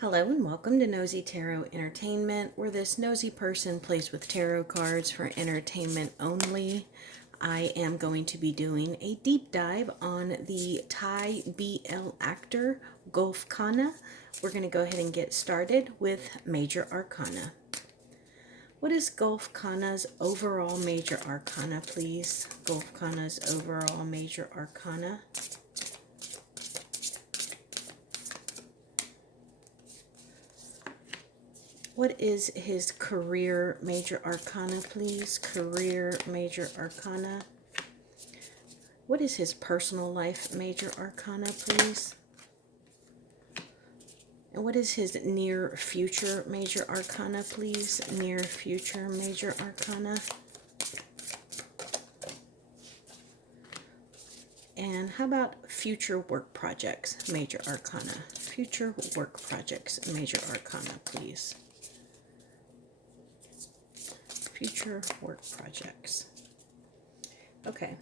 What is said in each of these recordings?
Hello and welcome to Nosy Tarot Entertainment, where this nosy person plays with tarot cards for entertainment only. I am going to be doing a deep dive on the Thai BL actor Gulf Kana. We're going to go ahead and get started with Major Arcana. What is Gulf Kana's overall Major Arcana, please? Gulf Kana's overall Major Arcana. What is his career Major Arcana, please? Career Major Arcana. What is his personal life Major Arcana, please? And what is his near future Major Arcana, please? Near future Major Arcana. And how about future work projects Major Arcana? Future work projects Major Arcana, please. Future work projects. Okay,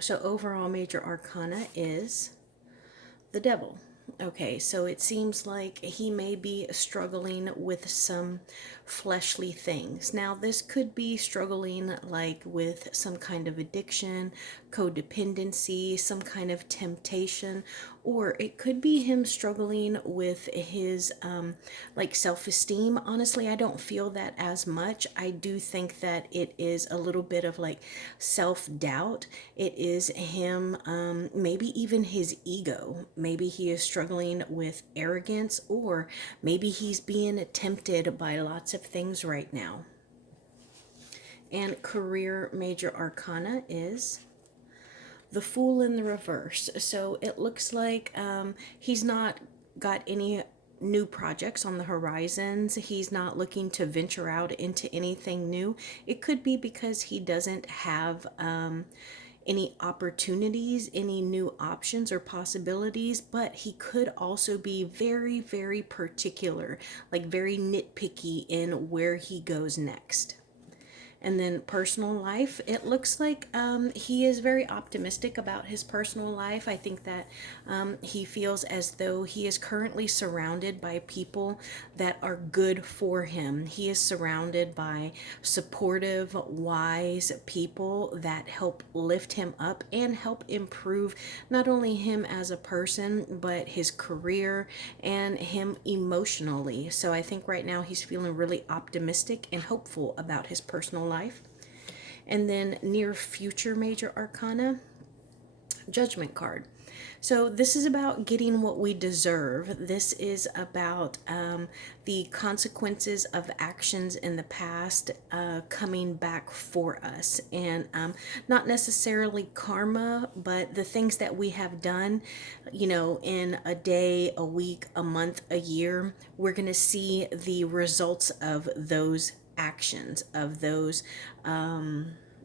so overall Major Arcana is the Devil. Okay, so it seems like he may be struggling with some fleshly things. Now, this could be struggling like with some kind of addiction, codependency, some kind of temptation, or it could be him struggling with his like self-esteem. Honestly, I don't feel that as much. I do think that it is a little bit of like self-doubt. It is him, maybe even his ego. Maybe he is struggling with arrogance, or maybe he's being tempted by lots of things right now. And career Major Arcana is the Fool in the reverse. So it looks like he's not got any new projects on the horizons. He's not looking to venture out into anything new. It could be because he doesn't have any opportunities, any new options or possibilities, but he could also be very, very particular, like very nitpicky in where he goes next. And then personal life, it looks like he is very optimistic about his personal life. I think that he feels as though he is currently surrounded by people that are good for him. He is surrounded by supportive, wise people that help lift him up and help improve not only him as a person, but his career and him emotionally. So I think right now he's feeling really optimistic and hopeful about his personal life. And then near future Major Arcana, Judgment card. So this is about getting what we deserve. This is about the consequences of actions in the past coming back for us. And not necessarily karma, but the things that we have done, you know, in a day, a week, a month, a year, we're going to see the results of those actions, of those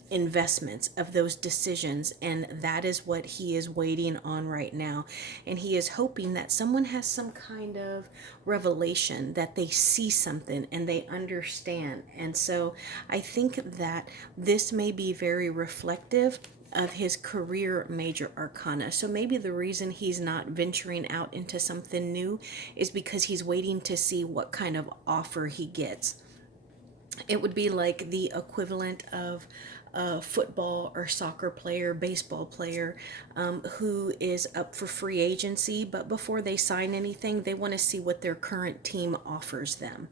investments, of those decisions, and that is what he is waiting on right now. And he is hoping that someone has some kind of revelation, that they see something and they understand. And so I think that this may be very reflective of his career Major Arcana. So maybe the reason he's not venturing out into something new is because he's waiting to see what kind of offer he gets. It would be like the equivalent of a football or soccer player, baseball player who is up for free agency, but before they sign anything, they want to see what their current team offers them.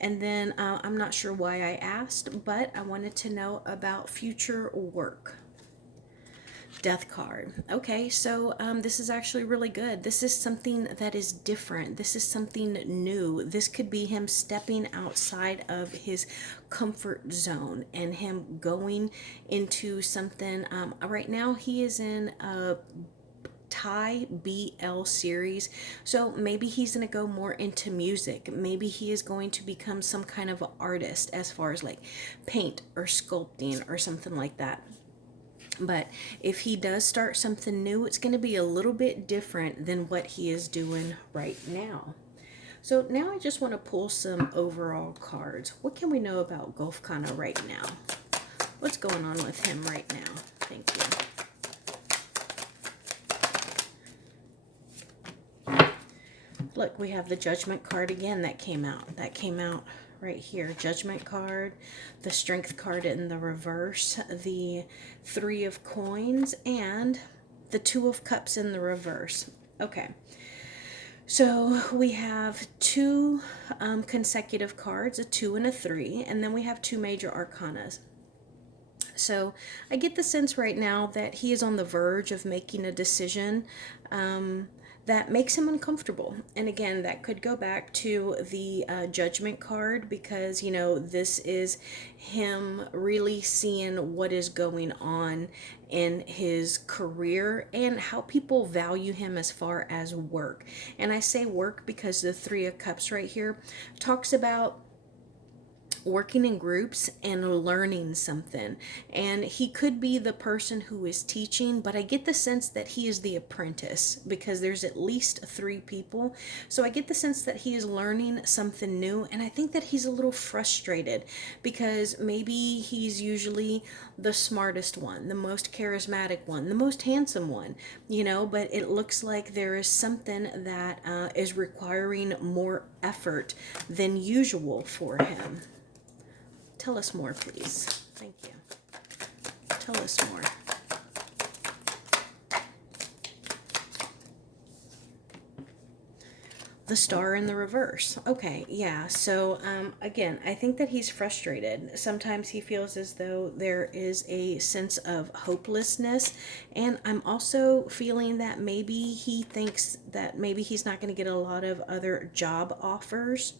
And then I'm not sure why I asked, but I wanted to know about future work. Death card. Okay, so this is actually really good. This is something that is different. This is something new. This could be him stepping outside of his comfort zone and him going into something. Right now, he is in a Thai BL series. So maybe he's going to go more into music. Maybe he is going to become some kind of artist as far as like paint or sculpting or something like that. But if he does start something new, it's going to be a little bit different than what he is doing right now. So now I just want to pull some overall cards. What can we know about Gulf Kana right now? What's going on with him right now? Thank you. Look, we have the Judgment card again that came out. That came out right here. Judgment card, the Strength card in the reverse, the Three of Coins, and the Two of Cups in the reverse. Okay. So we have two consecutive cards, a 2 and a 3, and then we have two major arcanas. So I get the sense right now that he is on the verge of making a decision that makes him uncomfortable. And again, that could go back to the Judgment card, because, you know, this is him really seeing what is going on in his career and how people value him as far as work. And I say work because the Three of Cups right here talks about working in groups and learning something. And he could be the person who is teaching, but I get the sense that he is the apprentice, because there's at least 3 people. So I get the sense that he is learning something new, and I think that he's a little frustrated because maybe he's usually the smartest one, the most charismatic one, the most handsome one, you know, but it looks like there is something that is requiring more effort than usual for him. Tell us more, please. Thank you. Tell us more. The Star in the reverse. Okay, yeah. So again, I think that he's frustrated. Sometimes he feels as though there is a sense of hopelessness. And I'm also feeling that maybe he thinks that maybe he's not going to get a lot of other job offers.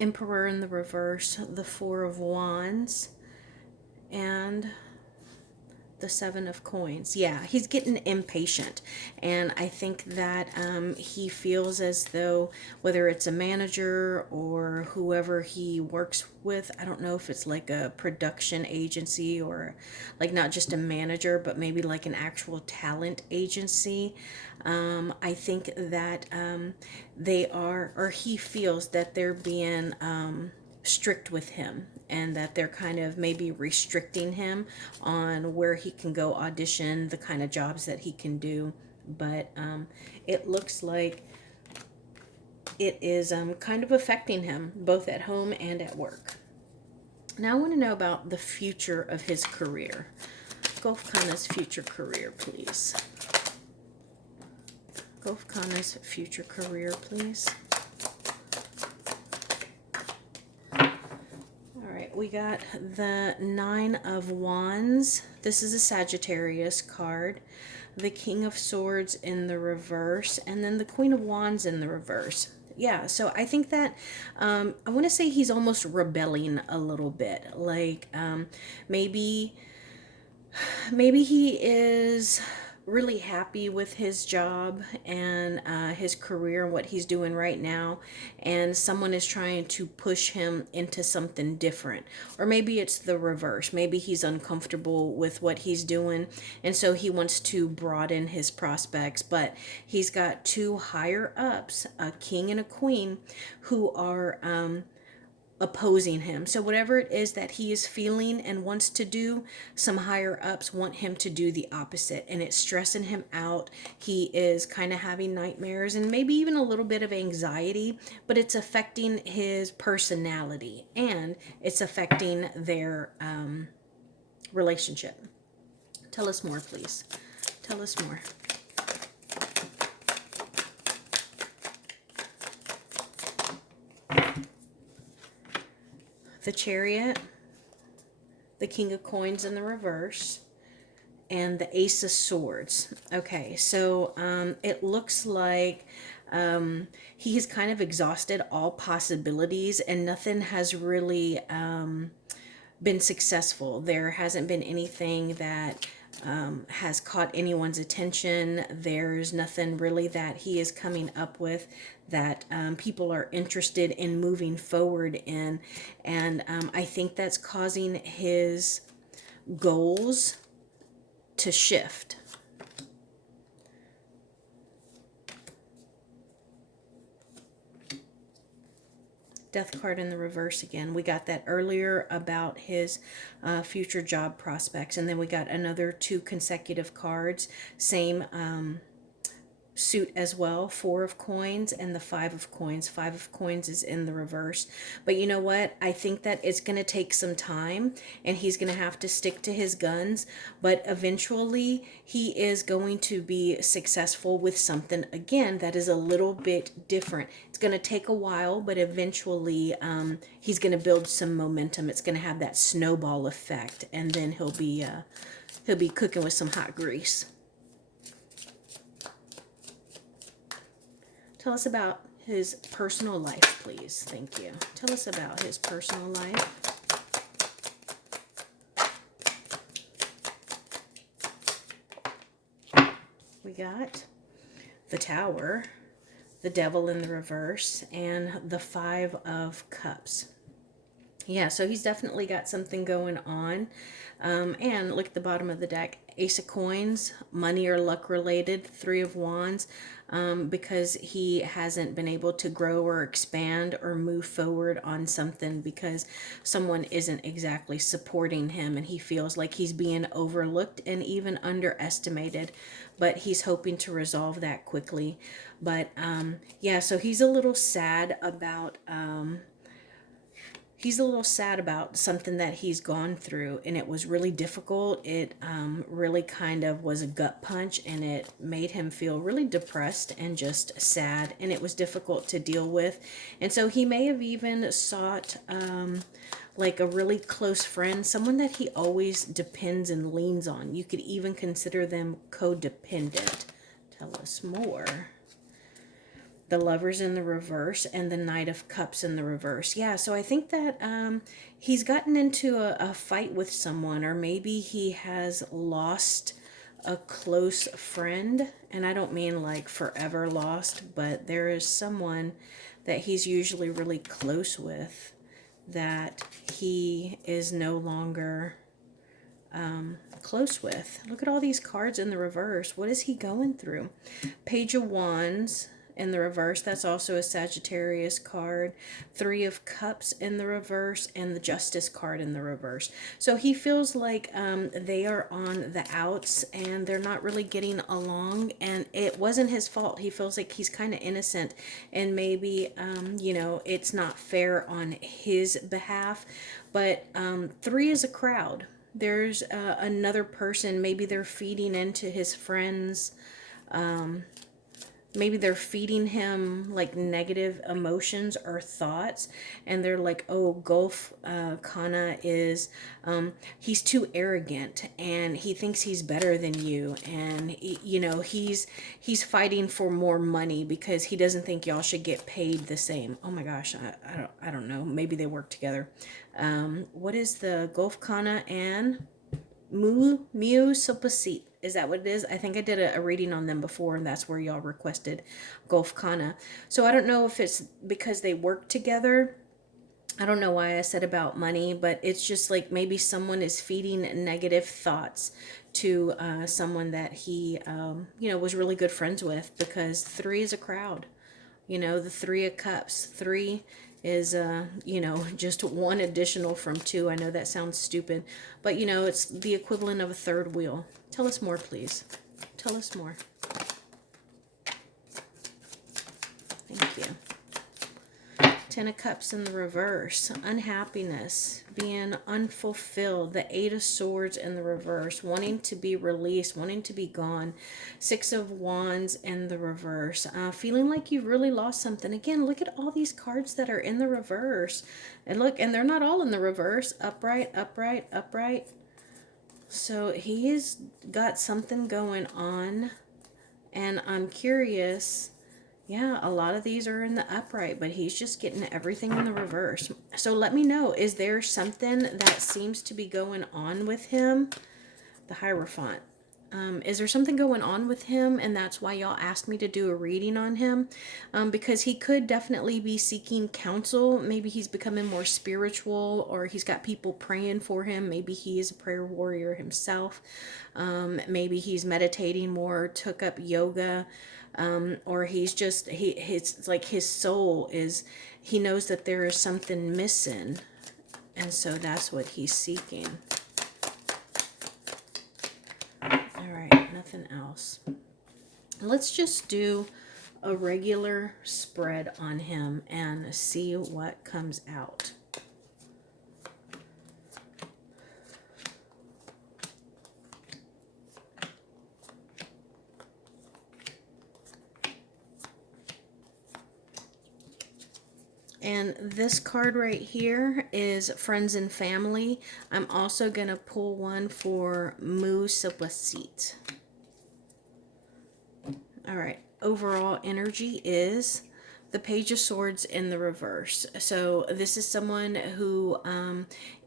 Emperor in the reverse, the Four of Wands, and the Seven of Coins. Yeah, he's getting impatient, and I think that he feels as though whether it's a manager or whoever he works with, I don't know if it's like a production agency or like not just a manager, but maybe like an actual talent agency. I think that they are, or he feels that they're being strict with him, and that they're kind of maybe restricting him on where he can go audition, the kind of jobs that he can do. But it looks like it is kind of affecting him both at home and at work. Now I want to know about the future of his career. Gulf Kana's future career, please. Gulf Kana's future career, please. We got the Nine of Wands. This is a Sagittarius card. The King of Swords in the reverse, and then the Queen of Wands in the reverse. Yeah, so I think that I want to say he's almost rebelling a little bit. Like maybe he is really happy with his job and his career and what he's doing right now, and someone is trying to push him into something different. Or maybe it's the reverse. Maybe he's uncomfortable with what he's doing, and so he wants to broaden his prospects, but he's got 2 higher ups, a king and a queen, who are opposing him. So whatever it is that he is feeling and wants to do, some higher ups want him to do the opposite, and it's stressing him out. He is kind of having nightmares and maybe even a little bit of anxiety, but it's affecting his personality and it's affecting their relationship. Tell us more, please. Tell us more. The Chariot, the King of Coins in the reverse, and the Ace of Swords. Okay, so it looks like he has kind of exhausted all possibilities and nothing has really been successful. There hasn't been anything that has caught anyone's attention. There's nothing really that he is coming up with that people are interested in moving forward in. And I think that's causing his goals to shift. Death card in the reverse again. We got that earlier about his future job prospects. And then we got another 2 consecutive cards. Same suit as well, 4 of coins and the 5 of coins. 5 of coins is in the reverse. But you know what? I think that it's going to take some time and he's going to have to stick to his guns. But eventually he is going to be successful with something, again, that is a little bit different. It's going to take a while, but eventually he's going to build some momentum. It's going to have that snowball effect. And then he'll be cooking with some hot grease. Tell us about his personal life, please. Thank you. Tell us about his personal life. We got the Tower, the Devil in the reverse, and the 5 of Cups. Yeah, so he's definitely got something going on. And look at the bottom of the deck. Ace of Coins, money or luck related. 3 of Wands, because he hasn't been able to grow or expand or move forward on something because someone isn't exactly supporting him and he feels like he's being overlooked and even underestimated. But he's hoping to resolve that quickly. But yeah, so he's a little sad about... He's a little sad about something that he's gone through, and it was really difficult. It really kind of was a gut punch, and it made him feel really depressed and just sad, and it was difficult to deal with. And so he may have even sought like a really close friend, someone that he always depends and leans on. You could even consider them codependent. Tell us more. The Lovers in the reverse and the Knight of Cups in the reverse. Yeah, so I think that he's gotten into a fight with someone, or maybe he has lost a close friend. And I don't mean like forever lost, but there is someone that he's usually really close with that he is no longer close with. Look at all these cards in the reverse. What is he going through? Page of Wands in the reverse. That's also a Sagittarius card. 3 of Cups in the reverse, and the Justice card in the reverse. So he feels like they are on the outs and they're not really getting along, and it wasn't his fault. He feels like he's kind of innocent, and maybe you know, it's not fair on his behalf. But 3 is a crowd. There's another person. Maybe they're feeding into his friends. Maybe they're feeding him like negative emotions or thoughts, and they're like, oh, Golf Kana is, he's too arrogant and he thinks he's better than you, and you know, he's fighting for more money because he doesn't think y'all should get paid the same. Oh my gosh, I don't know. Maybe they work together. What is the Golf Kana and Mu Sopasit? Is that what it is? I think I did a reading on them before, and that's where y'all requested Golf Kana. So I don't know if it's because they work together. I don't know why I said about money, but it's just like maybe someone is feeding negative thoughts to someone that he, you know, was really good friends with, because 3 is a crowd. You know, the 3 of Cups. 3 is, you know, just 1 additional from 2. I know that sounds stupid, but, you know, it's the equivalent of a 3rd wheel. Tell us more, please. Tell us more. Thank you. 10 of Cups in the reverse. Unhappiness. Being unfulfilled. The 8 of Swords in the reverse. Wanting to be released. Wanting to be gone. 6 of Wands in the reverse. Feeling like you've really lost something. Again, look at all these cards that are in the reverse. And look, and they're not all in the reverse. Upright, upright, upright. So he's got something going on, and I'm curious. Yeah, a lot of these are in the upright, but he's just getting everything in the reverse. So let me know, is there something that seems to be going on with him? The Hierophant. Is there something going on with him, and that's why y'all asked me to do a reading on him? Because he could definitely be seeking counsel. Maybe he's becoming more spiritual, or he's got people praying for him. Maybe he is a prayer warrior himself. Maybe he's meditating more, took up yoga. or it's like his soul is, he knows that there is something missing, and so that's what he's seeking. All right, nothing else. Let's just do a regular spread on him and see what comes out. And this card right here is friends and family. I'm also going to pull one for Mu Silpasit. All right. Overall energy is the Page of Swords in the reverse. So this is someone who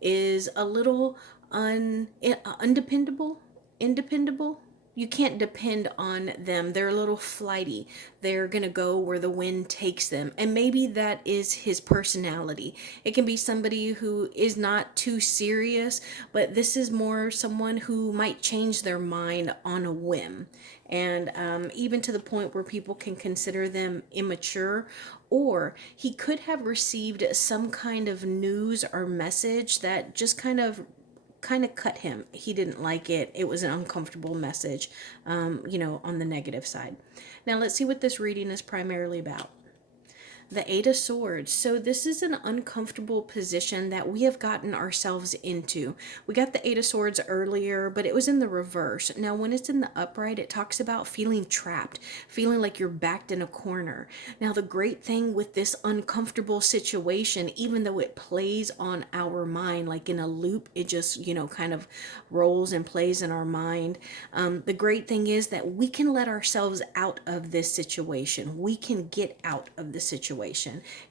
is a little undependable, independable. You can't depend on them. They're a little flighty. They're going to go where the wind takes them. And maybe that is his personality. It can be somebody who is not too serious, but this is more someone who might change their mind on a whim. And even to the point where people can consider them immature, or he could have received some kind of news or message that just kind of cut him. He didn't like it. It was an uncomfortable message, on the negative side. Now let's see what this reading is primarily about. The Eight of Swords. So this is an uncomfortable position that we have gotten ourselves into. We got the Eight of Swords earlier, but it was in the reverse. Now, when it's in the upright, it talks about feeling trapped, feeling like you're backed in a corner. Now, the great thing with this uncomfortable situation, even though it plays on our mind, like in a loop, it just, kind of rolls and plays in our mind. The great thing is that we can let ourselves out of this situation. We can get out of the situation.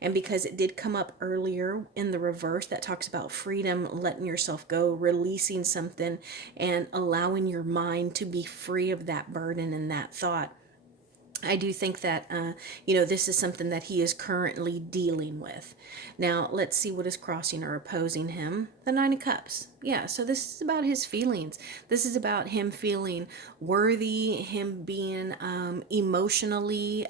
And because it did come up earlier in the reverse, that talks about freedom, letting yourself go, releasing something, and allowing your mind to be free of that burden and that thought. I do think that, this is something that he is currently dealing with. Now, let's see what is crossing or opposing him. The Nine of Cups. Yeah, so this is about his feelings. This is about him feeling worthy, him being emotionally,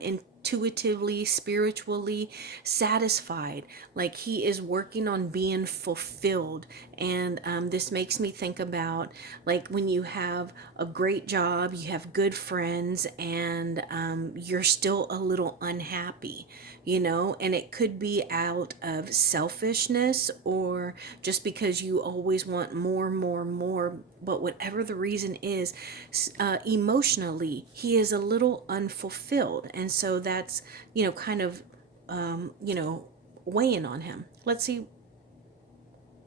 intuitively, spiritually satisfied. Like he is working on being fulfilled. And this makes me think about like when you have a great job, you have good friends, and you're still a little unhappy, and it could be out of selfishness or just because you always want more, more, more. But whatever the reason is, emotionally, he is a little unfulfilled. And so that's, kind of, weighing on him. Let's see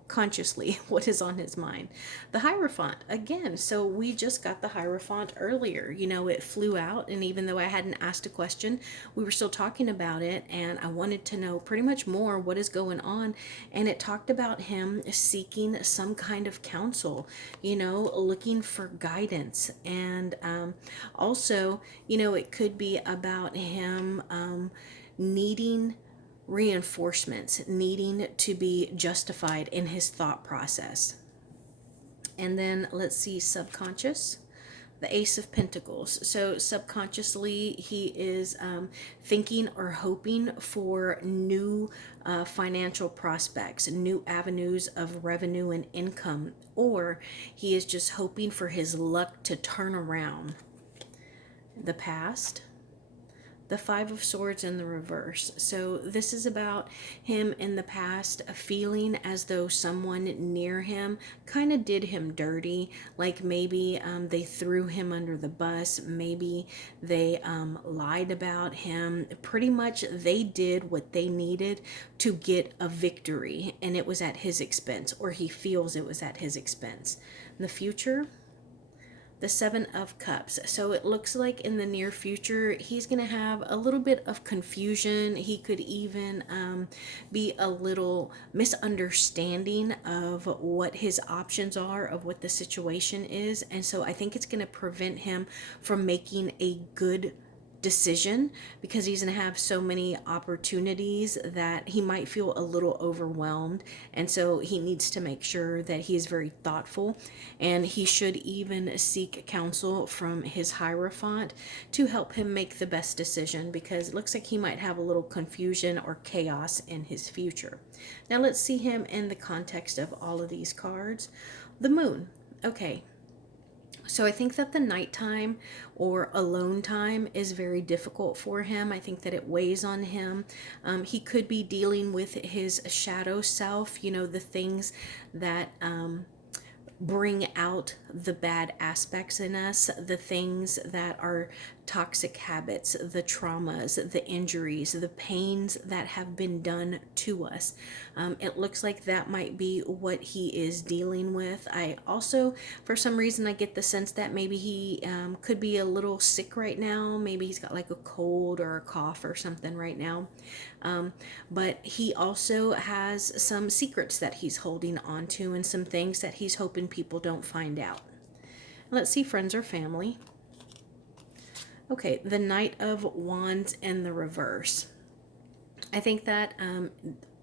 consciously what is on his mind. The Hierophant again. So we just got the Hierophant earlier. It flew out, and even though I hadn't asked a question, we were still talking about it, and I wanted to know pretty much more what is going on. And it talked about him seeking some kind of counsel, looking for guidance. And also, it could be about him needing reinforcements, needing to be justified in his thought process. And then let's see, subconscious, the Ace of Pentacles. So subconsciously, he is thinking or hoping for new financial prospects, new avenues of revenue and income, or he is just hoping for his luck to turn around. The past, the Five of Swords in the reverse. So this is about him in the past feeling as though someone near him kind of did him dirty. Like maybe they threw him under the bus. Maybe they lied about him. Pretty much they did what they needed to get a victory, and it was at his expense, or he feels it was at his expense. In the future, the Seven of Cups. So it looks like in the near future, he's going to have a little bit of confusion. He could even be a little misunderstanding of what his options are, of what the situation is. And so I think it's going to prevent him from making a good decision, because he's going to have so many opportunities that he might feel a little overwhelmed. And so he needs to make sure that he is very thoughtful, and he should even seek counsel from his Hierophant to help him make the best decision, because it looks like he might have a little confusion or chaos in his future. Now let's see him in the context of all of these cards. The Moon. Okay, so I think that the nighttime or alone time is very difficult for him. I think that it weighs on him. He could be dealing with his shadow self, you know, the things that bring out the bad aspects in us, the things that are toxic habits, the traumas, the injuries, the pains that have been done to us. It looks like that might be what he is dealing with. I also, for some reason, I get the sense that maybe he could be a little sick right now. Maybe he's got like a cold or a cough or something right now. But he also has some secrets that he's holding on to, and some things that he's hoping people don't find out. Let's see, friends or family. Okay, the Knight of Wands in the reverse. I think that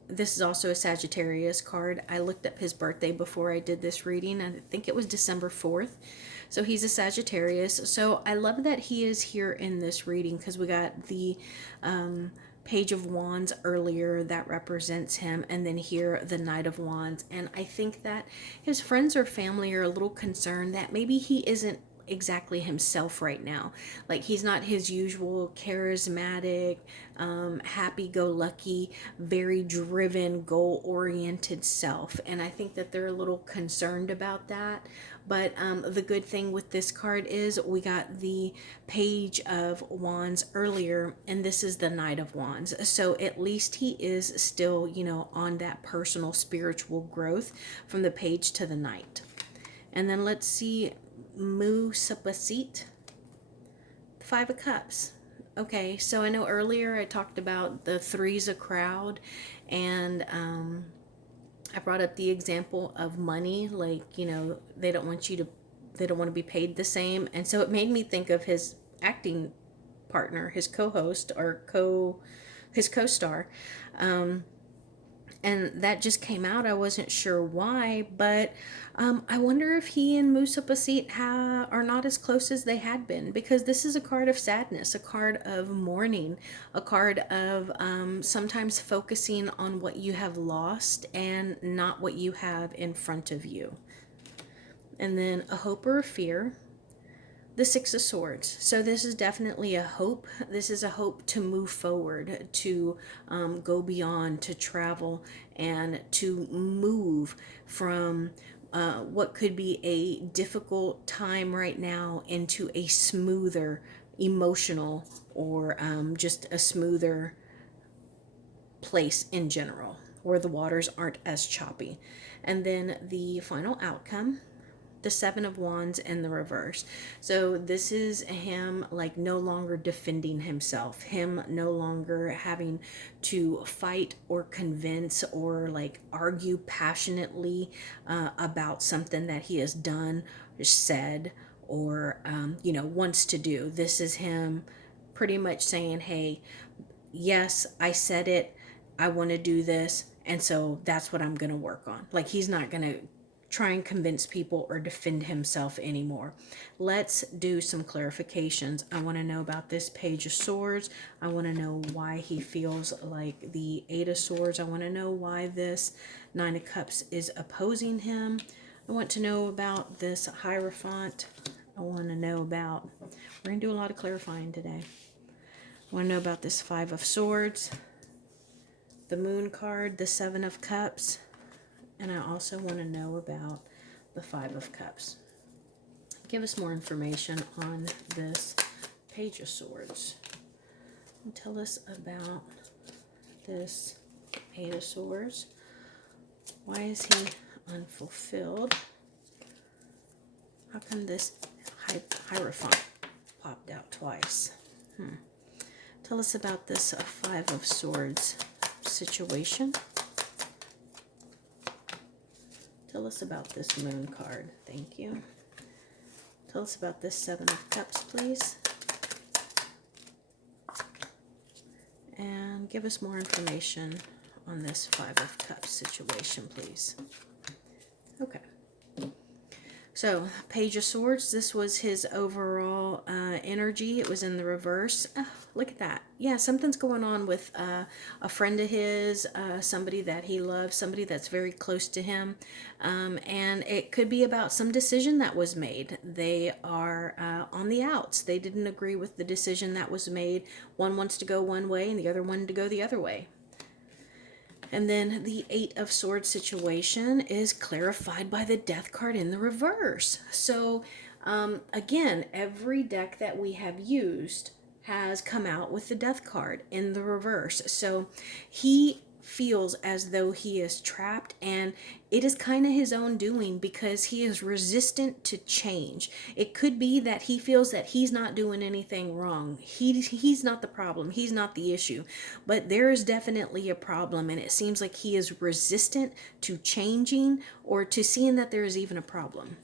this is also a Sagittarius card. I looked up his birthday before I did this reading. I think it was December 4th. So he's a Sagittarius. So I love that he is here in this reading, because we got the Page of Wands earlier that represents him, and then here the Knight of Wands. And I think that his friends or family are a little concerned that maybe he isn't exactly himself right now. Like, he's not his usual charismatic, happy-go-lucky, very driven, goal-oriented self. And I think that they're a little concerned about that. But the good thing with this card is we got the Page of Wands earlier, and this is the Knight of Wands. So at least he is still, you know, on that personal spiritual growth from the Page to the Knight. And then let's see, Musapasit, the Five of Cups. Okay, so I know earlier I talked about the three's a crowd, and I brought up the example of money, like, you know, they don't want to be paid the same. And so it made me think of his acting partner, his co-host, or his co-star. And that just came out. I wasn't sure why, but I wonder if he and Musapasit are not as close as they had been, because this is a card of sadness, a card of mourning, a card of sometimes focusing on what you have lost and not what you have in front of you. And then a hope or a fear. The Six of Swords. So this is definitely a hope. This is a hope to move forward, to go beyond, to travel, and to move from what could be a difficult time right now into a smoother emotional, or just a smoother place in general, where the waters aren't as choppy. And then the final outcome, the Seven of Wands in the reverse. So this is him like no longer defending himself, him no longer having to fight or convince or like argue passionately about something that he has done or said, or you know, wants to do. This is him pretty much saying, hey, yes, I said it, I want to do this, and so that's what I'm going to work on. Like, he's not going to try and convince people or defend himself anymore. Let's do some clarifications. I want to know about this Page of Swords. I want to know why he feels like the Eight of Swords. I want to know why this Nine of Cups is opposing him. I want to know about this Hierophant. I want to know about, we're going to do a lot of clarifying today. I want to know about this Five of Swords, the Moon card, the Seven of Cups, and I also want to know about the Five of Cups. Give us more information on this Page of Swords. And tell us about this Eight of Swords. Why is he unfulfilled? How come this Hierophant popped out twice? Tell us about this Five of Swords situation. Tell us about this Moon card. Thank you. Tell us about this Seven of Cups, please. And give us more information on this Five of Cups situation, please. Okay. So, Page of Swords, this was his overall energy. It was in the reverse. Oh, look at that. Yeah, something's going on with a friend of his, somebody that he loves, somebody that's very close to him. And it could be about some decision that was made. They are on the outs. They didn't agree with the decision that was made. One wants to go one way and the other wanted to go the other way. And then the Eight of Swords situation is clarified by the Death card in the reverse. So, again, every deck that we have used has come out with the Death card in the reverse. So, he feels as though he is trapped, and it is kind of his own doing because he is resistant to change. It could be that he feels that he's not doing anything wrong. He's not the problem. He's not the issue. But there is definitely a problem, and it seems like he is resistant to changing or to seeing that there is even a problem.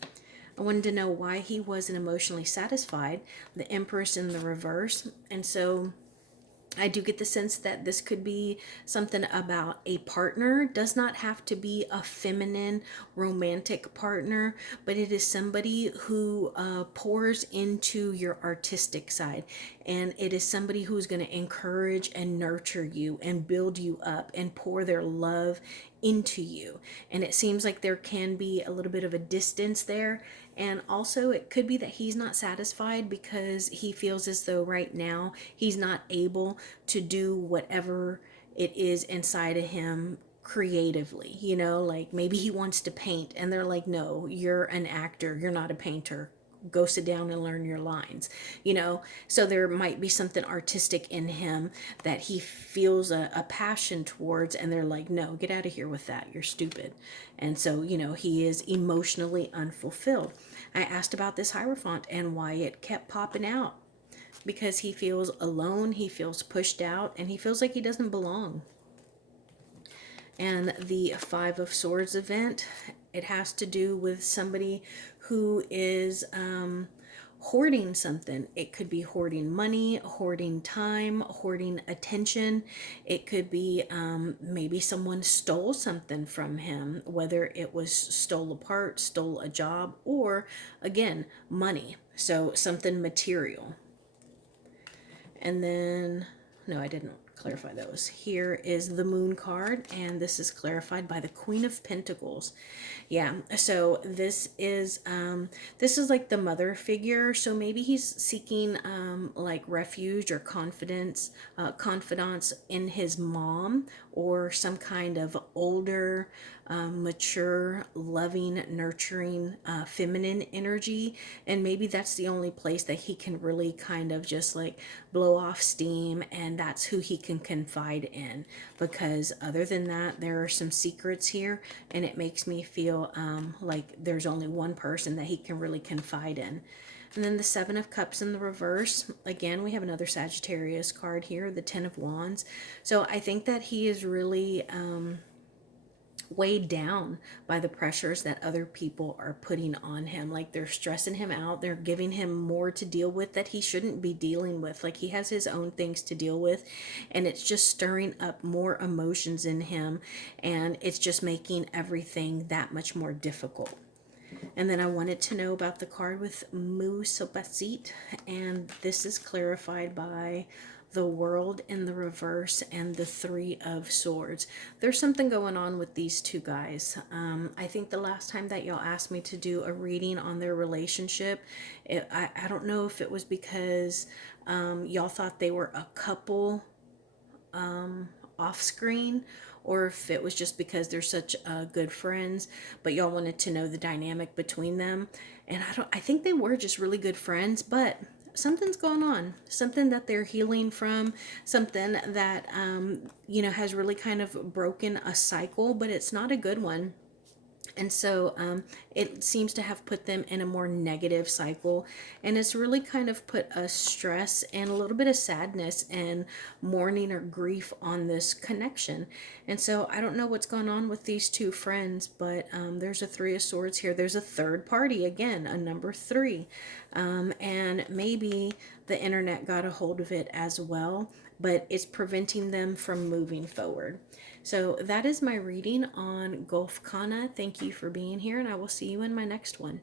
I wanted to know why he wasn't emotionally satisfied. The Empress in the reverse. And so I do get the sense that this could be something about a partner. Does not have to be a feminine romantic partner, but it is somebody who pours into your artistic side. And it is somebody who's going to encourage and nurture you and build you up and pour their love into you. And it seems like there can be a little bit of a distance there. And also it could be that he's not satisfied because he feels as though right now he's not able to do whatever it is inside of him creatively. You know, like maybe he wants to paint and they're like, no, you're an actor, you're not a painter. Go sit down and learn your lines, you know. So there might be something artistic in him that he feels a passion towards, and they're like, no, get out of here with that, you're stupid. And so, you know, he is emotionally unfulfilled. I asked about this Hierophant and why it kept popping out, because he feels alone, he feels pushed out, and he feels like he doesn't belong. And the Five of Swords event, it has to do with somebody who is hoarding something. It could be hoarding money, hoarding time, hoarding attention. It could be maybe someone stole something from him, whether it was stole a part, stole a job, or again, money. So something material. And then, no, I didn't clarify those. Here is the Moon card, and this is clarified by the Queen of Pentacles. Yeah, so this is like the mother figure. So maybe he's seeking like refuge or confidence, confidants in his mom, or some kind of older, mature, loving, nurturing, feminine energy. And maybe that's the only place that he can really kind of just like blow off steam, and that's who he can confide in. Because other than that, there are some secrets here, and it makes me feel like there's only one person that he can really confide in. And then the Seven of Cups in the reverse. Again, we have another Sagittarius card here, the Ten of Wands. So I think that he is really weighed down by the pressures that other people are putting on him. Like they're stressing him out. They're giving him more to deal with that he shouldn't be dealing with. Like he has his own things to deal with, and it's just stirring up more emotions in him, and it's just making everything that much more difficult. And then I wanted to know about the card with Musabasit, and this is clarified by the World in the reverse and the Three of Swords. There's something going on with these two guys. I think the last time that y'all asked me to do a reading on their relationship, I don't know if it was because y'all thought they were a couple off screen, or if it was just because they're such good friends, but y'all wanted to know the dynamic between them. And I think they were just really good friends, but something's going on, something that they're healing from, something that you know, has really kind of broken a cycle, but it's not a good one. And so it seems to have put them in a more negative cycle. And it's really kind of put a stress and a little bit of sadness and mourning or grief on this connection. And so I don't know what's going on with these two friends, but there's a Three of Swords here. There's a third party, again, a number 3. And maybe the internet got a hold of it as well, but it's preventing them from moving forward. So that is my reading on Gulf Kana. Thank you for being here, and I will see you in my next one.